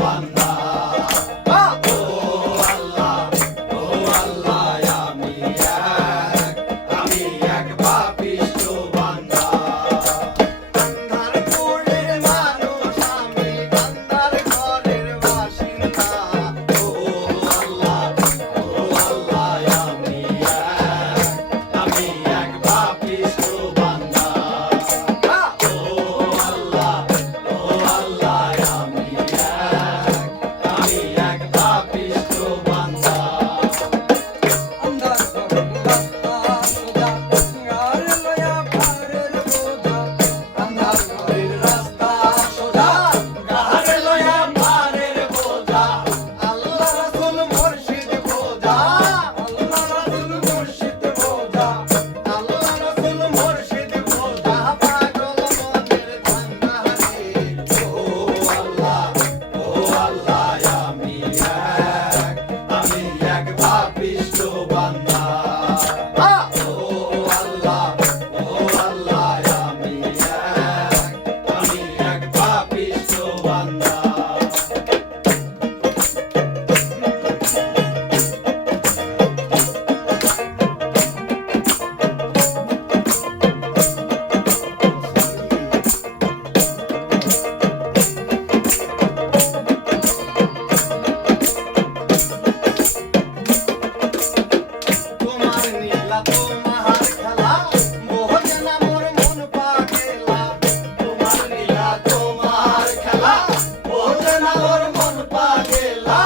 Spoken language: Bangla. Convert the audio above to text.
বান্দা। ও আল্লাহ, ও আল্লাহ, আমি এক পাপিষ্ঠ বান্দা। আন্ধার ঘরের মানুষ আমি, আন্ধার ঘরের বাসিন্দা। ও আল্লাহ, ও আল্লাহ, আমি এক পাপিষ্ঠ বান্দা। ও আল্লাহ, ও আল্লাহ, আমি এক পাপিষ্ঠ বান্দা। আন্ধার ঘরের রাস্তা সোজা, গার লয়া পারের বোঝা। আন্ধার ঘরের রাস্তা সোজা, গাড়ে লয়া পারের বোঝা। আল্লাহ রাসূল মুর্শিদ বোঝা, আল্লাহ রাসূল মুর্শিদ বোঝা। আল্লাহ রাসূল মুর্শিদ বোঝা, পাগল মনের ধান্দা রে। ও আল্লাহ, ও আল্লাহ, আমি এক পাপিষ্ঠ বান্দা। ও আল্লাহ, ও আল্লাহ, আমি এক পাপিষ্ঠ বান্দা। তোমার নীলা তোমার খেলা, বোঝে না মোর মন পাগেলা। তোমার লীলা তোমার খেলা, বোঝে না ওর মন পাগেলা।